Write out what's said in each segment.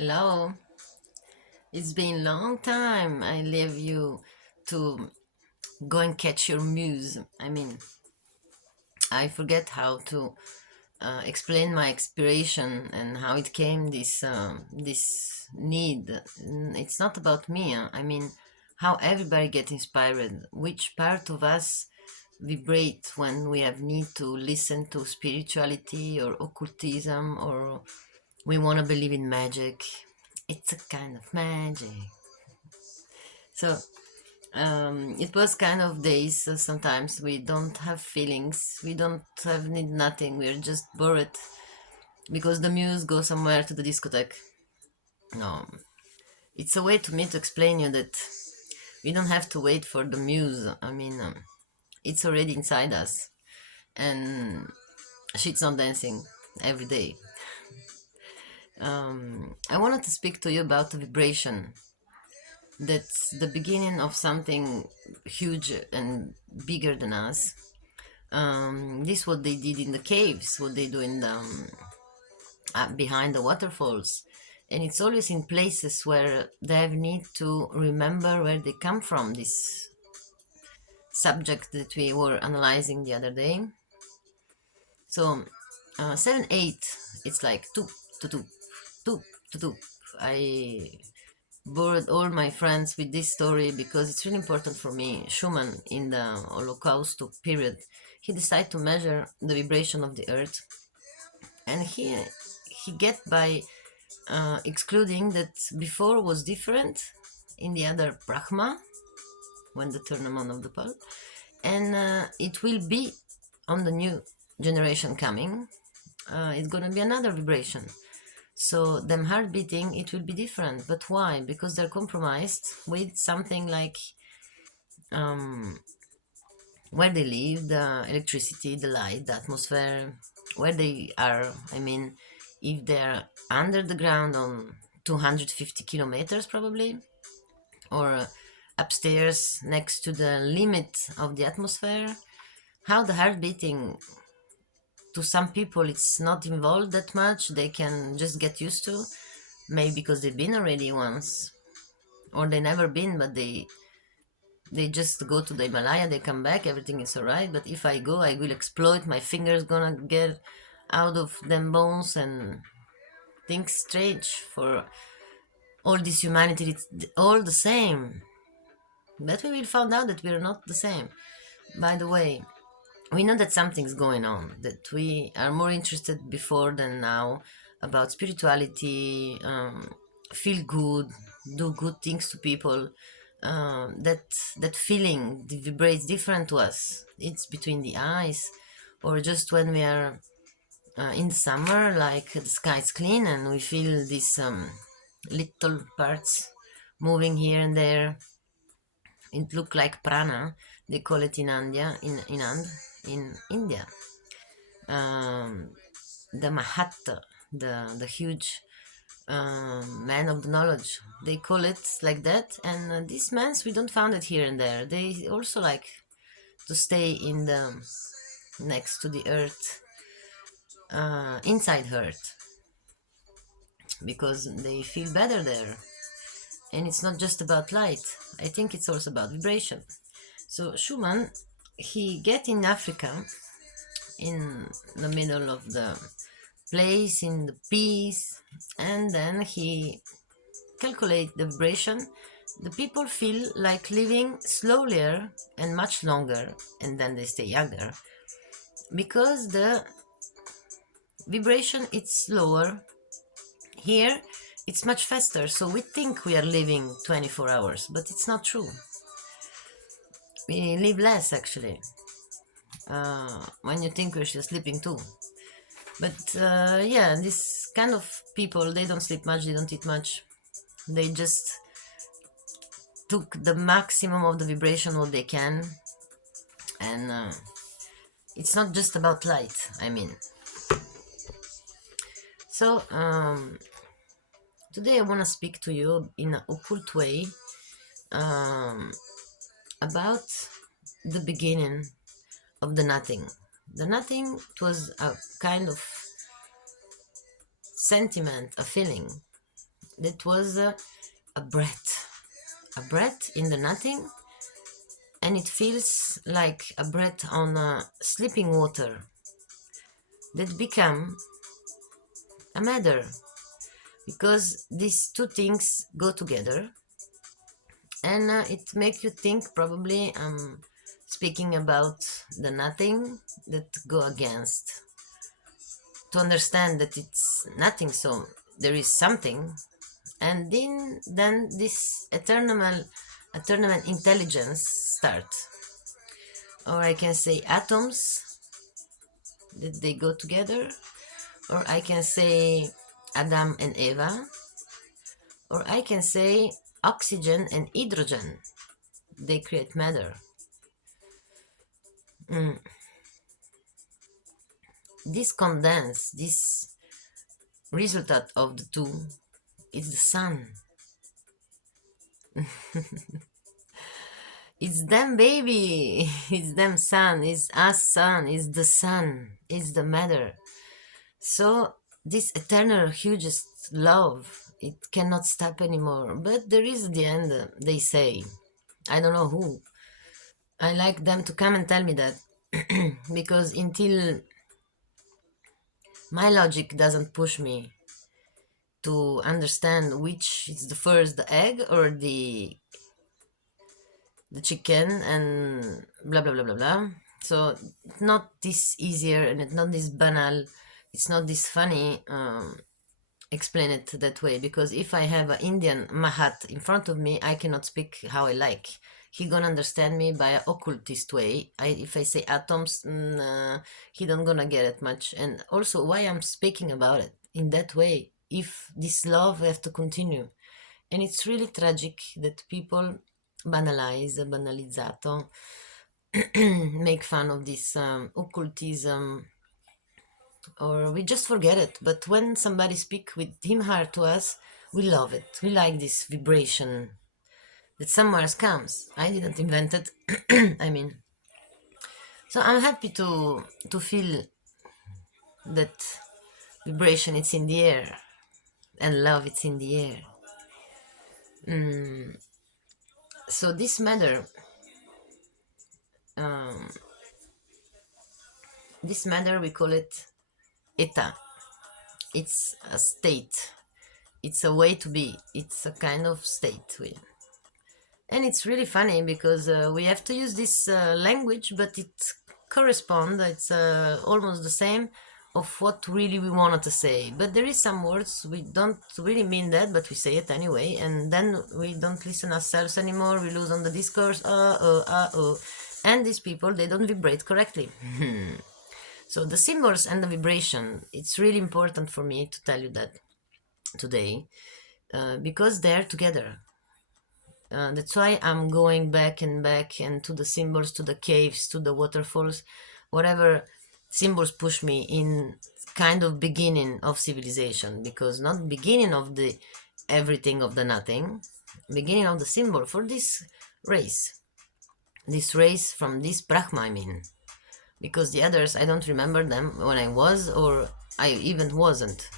Hello. It's been a long time. I leave you to go and catch your muse. I forget how to explain my inspiration and how it came this need. It's not about me. How everybody get inspired. Which part of us vibrate when we have need to listen to spirituality or occultism, or we want to believe in magic. It's a kind of magic. So it was kind of days. Sometimes we don't have feelings, we don't have need nothing, we're just bored because the muse goes somewhere to the discotheque. No, it's a way to me to explain you that we don't have to wait for the muse. It's already inside us, and she's not dancing every day. I wanted to speak to you about the vibration. That's the beginning of something huge and bigger than us. This what they did in the caves, what they do in the behind the waterfalls, and it's always in places where they need to remember where they come from. This subject that we were analyzing the other day. So 7 8, it's like two two two two two two. I bored all my friends with this story because it's really important for me. Schumann, in the Holocaust period, he decided to measure the vibration of the earth, and he get by excluding that before was different in the other Brahma, when the tournament of the pole, and it will be on the new generation coming. It's gonna be another vibration. So them heart beating, it will be different. But why? Because they're compromised with something like um, where they live, the electricity, the light, the atmosphere, where they are. If they're under the ground on 250 kilometers, probably, or upstairs next to the limit of the atmosphere, how the heart beating to some people it's not involved that much. They can just get used to, maybe because they've been already once, or they never been, but they just go to the Himalaya, they come back, everything is alright. But if I go, I will explode, my fingers gonna get out of them bones, and things strange for all this humanity. It's all the same, but we will find out that we're not the same. By the way, we know that something's going on, that we are more interested before than now about spirituality, feel good, do good things to people. That feeling vibrates different to us. It's between the eyes, or just when we are in summer, like the sky's clean and we feel these little parts moving here and there. It look like prana. They call it in India, in India. Um, the Mahat, the huge man of the knowledge. They call it like that. And these mans, we don't find it here and there. They also like to stay in the next to the earth, inside earth, because they feel better there. And it's not just about light. I think it's also about vibration. So Schumann, he get in Africa, in the middle of the place, in the peace, and then he calculate the vibration. The people feel like living slower and much longer, and then they stay younger because the vibration it's slower. Here it's much faster, so we think we are living 24 hours, but it's not true. We live less actually, when you think we're still sleeping too. But yeah, this kind of people, they don't sleep much, they don't eat much, they just took the maximum of the vibration what they can. And it's not just about light. So today I want to speak to you in an occult way, um, about the beginning of the nothing. The nothing, it was a kind of sentiment, a feeling that was a breath in the nothing, and it feels like a breath on sleeping water that become a matter, because these two things go together, and it makes you think probably speaking about the nothing that go against, to understand that it's nothing, so there is something, and then this eternal intelligence starts. Or I can say atoms, that they go together, or I can say Adam and Eva, or I can say oxygen and hydrogen, they create matter. Mm. This condense, this result of the two is the sun. It's them baby, it's them sun, it's us sun, it's the sun, it's the matter. So this eternal hugest love, it cannot stop anymore. But there is the end, they say. I don't know who. I like them to come and tell me that. Because until my logic doesn't push me to understand which is the first, the egg or the chicken, and blah blah blah blah blah. So it's not this easier, and it's not this banal, it's not this funny. Explain it that way, because if I have an Indian Mahat in front of me, I cannot speak how I like. He gonna understand me by an occultist way. If I say atoms, he don't gonna get it much. And also, why I'm speaking about it in that way? If this love have to continue, and it's really tragic that people banalizzato, make fun of this occultism, or we just forget it. But when somebody speak with him heart to us, we love it. We like this vibration that somewhere comes. I didn't invent it. I mean, so I'm happy to feel that vibration. It's in the air, and love. It's in the air. So this matter, um, this matter, we call it eta. It's a state. It's a way to be. It's a kind of state. And it's really funny because we have to use this language, but it corresponds, it's almost the same of what really we wanted to say. But there is some words we don't really mean that, but we say it anyway, and then we don't listen ourselves anymore, we lose on the discourse, and these people, they don't vibrate correctly. So the symbols and the vibration, it's really important for me to tell you that today, because they're together. That's why I'm going back and back, and to the symbols, to the caves, to the waterfalls, whatever symbols push me in kind of beginning of civilization, because not beginning of the everything of the nothing, beginning of the symbol for this race from this Brahma, I mean, because the others, I don't remember them when I was, or I even wasn't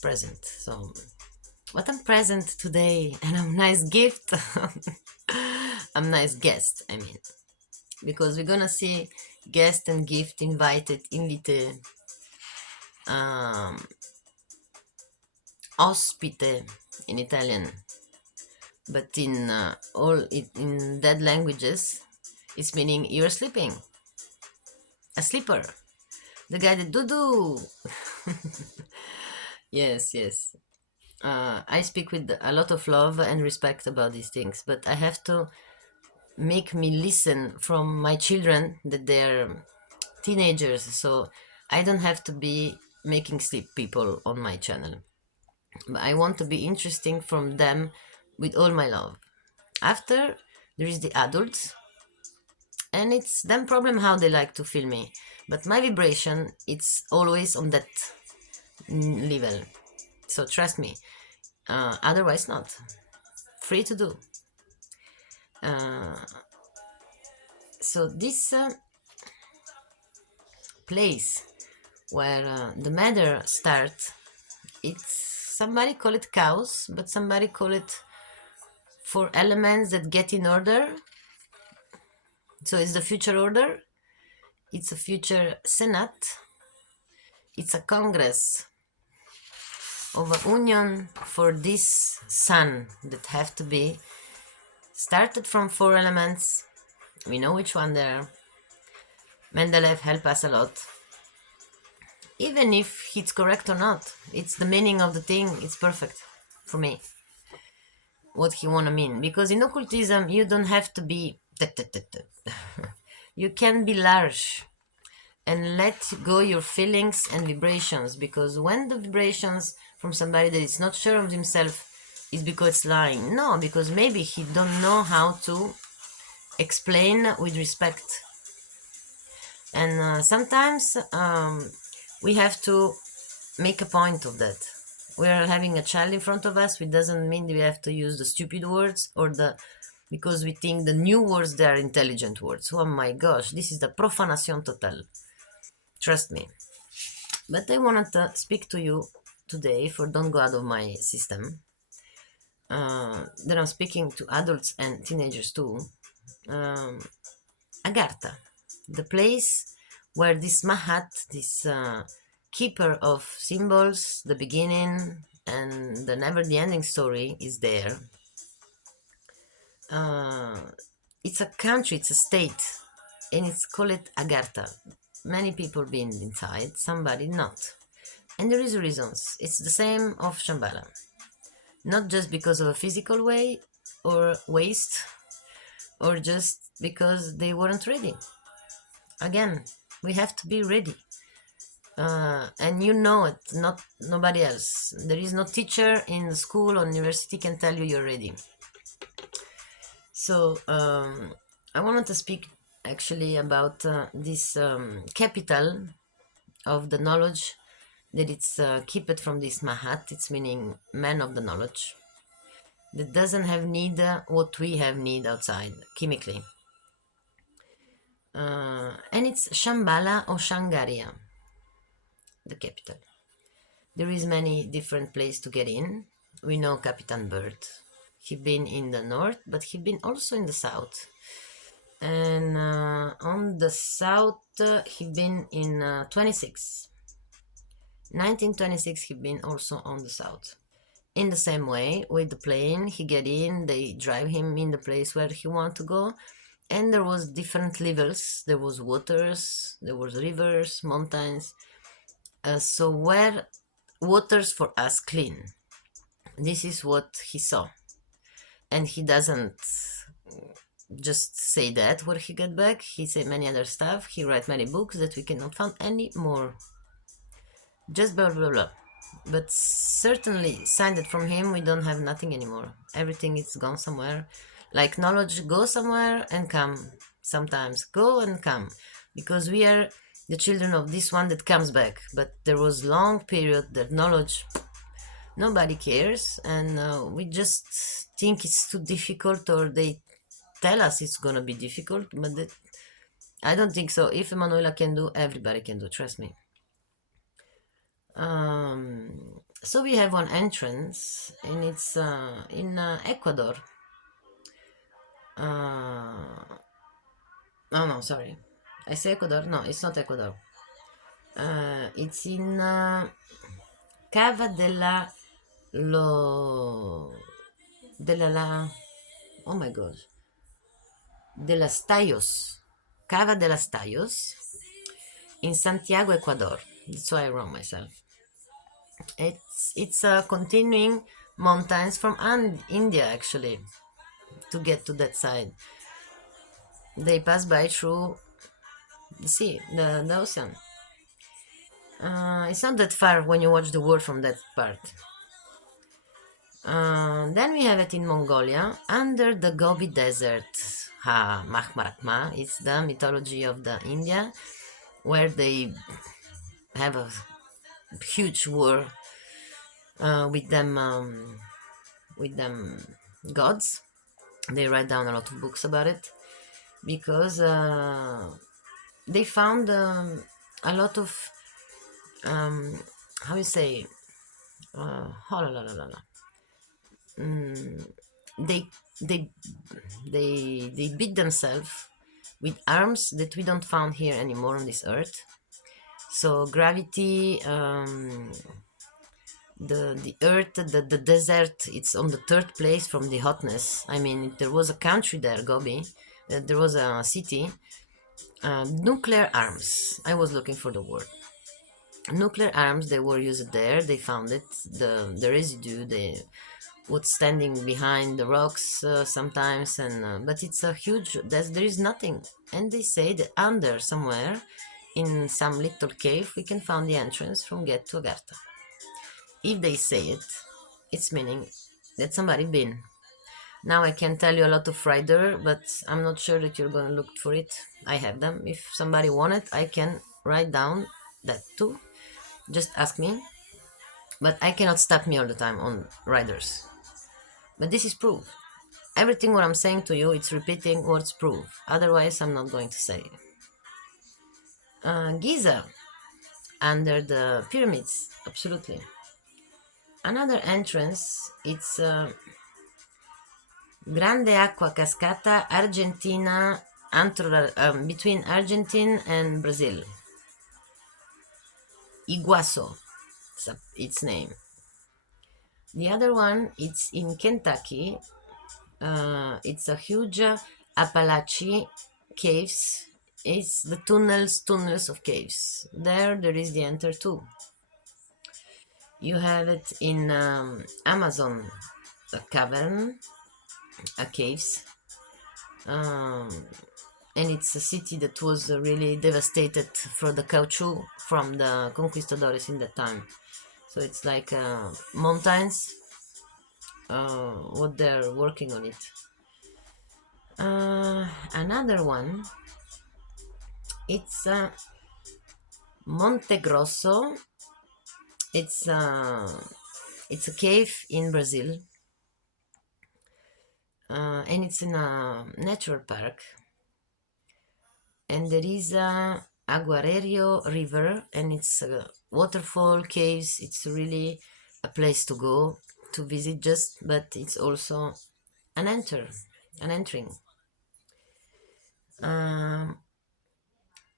present. So but I'm present today, and I'm nice gift. I'm nice guest, I mean, because we're gonna see guest and gift, invited, invite, um, ospite in Italian, but in in dead languages, it's meaning you're sleeping, a sleeper, the guy that do. Yes, yes. I speak with a lot of love and respect about these things, but I have to make me listen from my children that they're teenagers, so I don't have to be making sleep people on my channel, but I want to be interesting from them with all my love. After, there is the adults, and it's them problem how they like to feel me, but my vibration, it's always on that level, so trust me. Otherwise not free to do. uh, so this place where the matter starts, it's Somebody call it chaos, but somebody call it four elements that get in order. So it's the future order. It's a future senate. It's a congress of a union for this sun that have to be started from four elements. We know which one they are. Mendeleev helped us a lot. Even if it's correct or not, it's the meaning of the thing. It's perfect for me. What he wanna mean, because in occultism you don't have to be you can be large and let go your feelings and vibrations, because when the vibrations from somebody that is not sure of himself is because it's lying. No, because maybe he don't know how to explain with respect. And sometimes we have to make a point of that. We are having a child in front of us. It doesn't mean we have to use the stupid words or the, because we think the new words, they are intelligent words. Oh my gosh, this is the profanation total. Trust me. But I wanted to speak to you today, for don't go out of my system, that I'm speaking to adults and teenagers too. Agartha, the place where this Mahat, this keeper of symbols, the beginning and the never the ending story is there. It's a country, it's a state, and it's called Agartha. Many people been inside, somebody not. And there is reasons. It's the same of Shambhala. Not just because of a physical way or waste, or just because they weren't ready. Again, we have to be ready. And you know it, not nobody else. There is no teacher in the school or university can tell you you're ready. So I wanted to speak actually about this capital of the knowledge, that it's keep it from this Mahat. It's meaning man of the knowledge that doesn't have need what we have need outside chemically. And it's Shambhala or Shangaria, the capital. There is many different places to get in. We know Captain Bird. He been in the north, but he been also in the south. And on the south, he been in 1926. He been also on the south. In the same way, with the plane, he get in, they drive him in the place where he want to go. And there was different levels. There was waters, there was rivers, mountains. So where waters for us clean. This is what he saw. And he doesn't just say that where he got back. He said many other stuff. He write many books that we cannot find anymore. Just blah blah blah. But certainly signed it from him, we don't have nothing anymore. Everything is gone somewhere. Like knowledge go somewhere and come. Sometimes go and come. Because we are the children of this one that comes back. But there was long period that knowledge nobody cares, and we just think it's too difficult, or they tell us it's gonna be difficult, but I don't think so. If Emanuela can do, everybody can do, trust me. So we have one entrance, and it's in Ecuador. Oh no, sorry, I say Ecuador. No, it's not Ecuador. It's in Cava della oh my god, de las Tallos, Cava de las Tallos, in Santiago, Ecuador. That's why I wrong myself. It's continuing mountains from India actually to get to that side. They pass by through the sea, the ocean. It's not that far when you watch the world from that part. Then we have it in Mongolia, under the Gobi Desert. Mahmaratma, it's the mythology of the India, where they have a huge war with them gods. They write down a lot of books about it, because they found a lot of how you say, Oh, la, la, la, la, la. Mm, they they they beat themselves with arms that we don't found here anymore on this earth. So gravity, the earth, the desert, it's on the third place from the hotness. I mean, there was a country there, Gobi, there was a city. Nuclear arms, I was looking for the word. Nuclear arms, they were used there. They found it, the residue, the what's standing behind the rocks sometimes, and but it's a huge, there is nothing. And they say that under somewhere in some little cave we can find the entrance from Get to Agartha. If they say it, it's meaning that somebody been. Now I can tell you a lot of rider, but I'm not sure that you're gonna look for it. I have them. If somebody want it, I can write down that too. Just ask me. But I cannot stop me all the time on riders. But this is proof. Everything what I'm saying to you, it's repeating what's proof. Otherwise, I'm not going to say. Giza, under the pyramids, absolutely. Another entrance, it's Grande Acqua Cascata, Argentina, between Argentine and Brazil. Iguazu, its name. The other one, it's in Kentucky. It's a huge Appalachian caves. It's the tunnels of caves. There is the enter too. You have it in Amazon, a cavern, a caves, um, and it's a city that was really devastated for the caoutchouc from the conquistadores in that time. So it's like mountains, what they're working on it. Another one, it's Monte Grosso. It's it's a cave in Brazil, and it's in a natural park. And there is a Aguarerio River, and it's a waterfall, caves. It's really a place to go to visit, just, but it's also an entering. Um,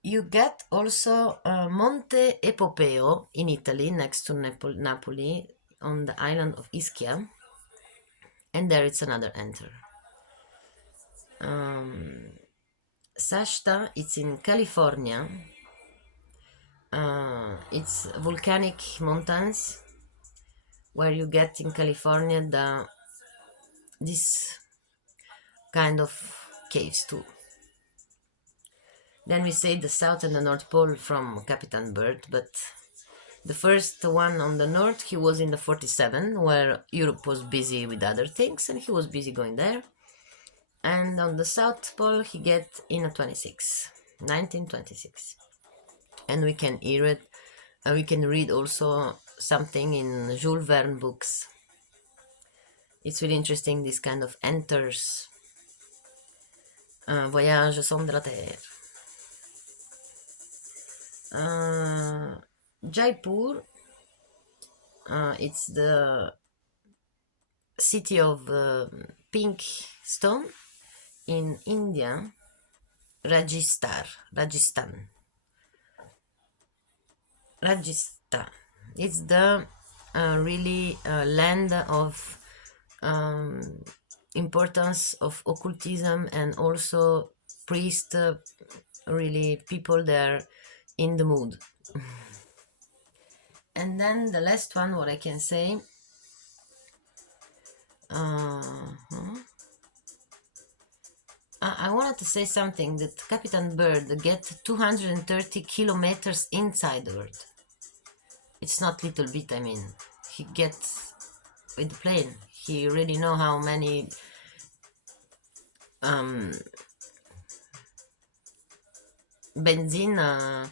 you get also Monte Epopeo in Italy, next to Napoli, on the island of Ischia, and there it's another enter. Sashta, it's in California. It's volcanic mountains where you get in California this kind of caves too. Then we say the South and the North Pole from Captain Bird, but the first one on the north, he was in the 47, where Europe was busy with other things, and he was busy going there. And on the South Pole, he get in a 26, 1926. And we can hear it, we can read also something in Jules Verne books. It's really interesting, this kind of enters, voyage au centre de la Terre. Jaipur, it's the city of pink stone in India. Rajasthan. It's the really land of importance of occultism, and also priest, really people there in the mood. And then the last one, what I can say, I wanted to say something, that Captain Bird get 230 kilometers inside the Earth. It's not little bit, I mean, he gets with the plane. He really know how many benzene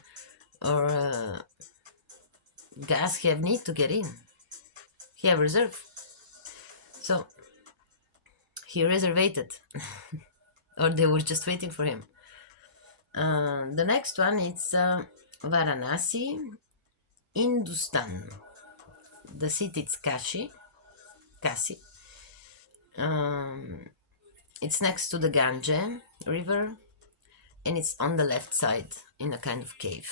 or gas he have need to get in. He have reserve. So he reservated. Or they were just waiting for him. The next one is Varanasi, Hindustan. The city is Kasi. Um, it's next to the Gange river, and it's on the left side in a kind of cave.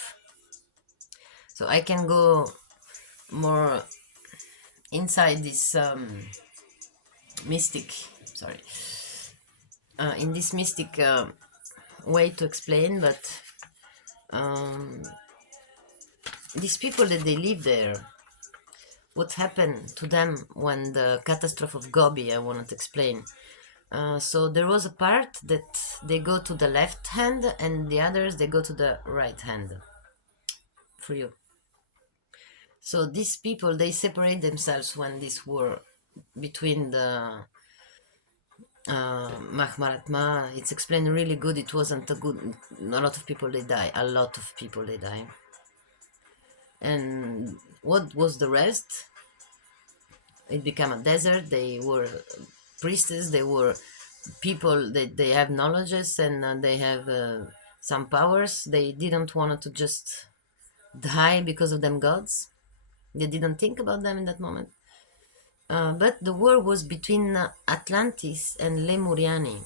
So I can go more inside this mystic, sorry, in this mystic way to explain, but um, these people that they live there, what happened to them when the catastrophe of Gobi, I wanted to explain. So there was a part that they go to the left hand and the others they go to the right hand for you. So these people they separate themselves when this war between the Mahmaratma, it's explained really good. It wasn't a good. A lot of people they die. A lot of people they die. And what was the rest? It became a desert. They were priestess. They were people that they have knowledges and they have some powers. They didn't want to just die because of them gods. They didn't think about them in that moment. But the war was between Atlantis and Lemuriani.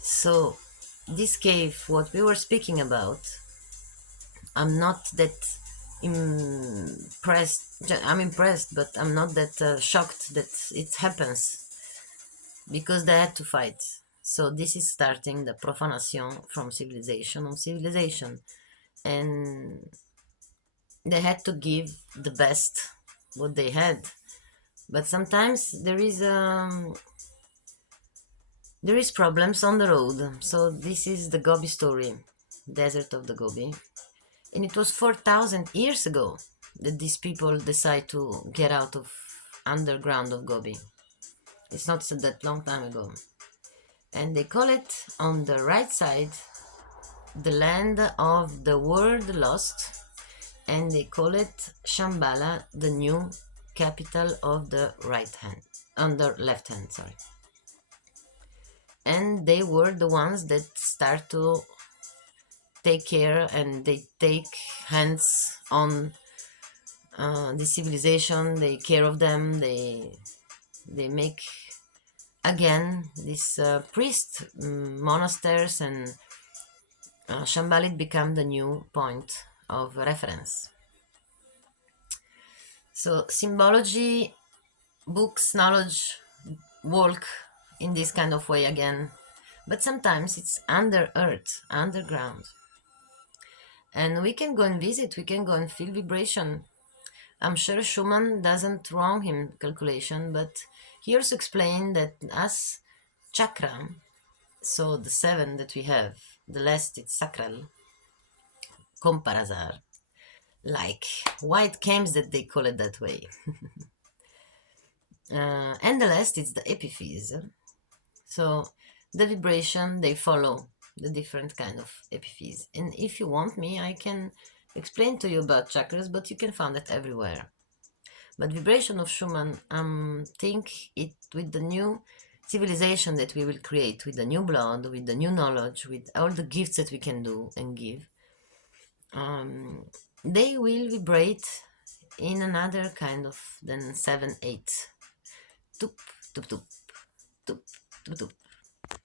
So this cave, what we were speaking about, I'm not that impressed. I'm impressed, but I'm not that shocked that it happens because they had to fight. So this is starting the profanation from civilization on civilization, and they had to give the best what they had. But sometimes there is problems on the road. So this is the Gobi story, desert of the Gobi. And it was 4,000 years ago that these people decide to get out of underground of Gobi. It's not so that long time ago. And they call it on the right side the land of the world lost, and they call it Shambhala, the new capital of the right hand, on the left hand, sorry. And they were the ones that start to take care and they take hands on the civilization. They care of them. They make again these priest monasteries, and Shambhalit become the new point of reference. So symbology, books, knowledge walk in this kind of way again, but sometimes it's under earth, underground, and we can go and visit. We can go and feel vibration. I'm sure Schumann doesn't wrong him calculation, but he also explained that as chakra, so the seven that we have, the last it's sacral, comparazar, like white cames that they call it that way. And the last it's the epiphyse. So the vibration they follow the different kind of epiphyse. And if you want me, I can explain to you about chakras, but you can find it everywhere. But vibration of Schumann, think it with the new civilization that we will create, with the new blood, with the new knowledge, with all the gifts that we can do and give. They will vibrate in another kind of than 7, 8. Tup, tup, tup, tup, tup, tup.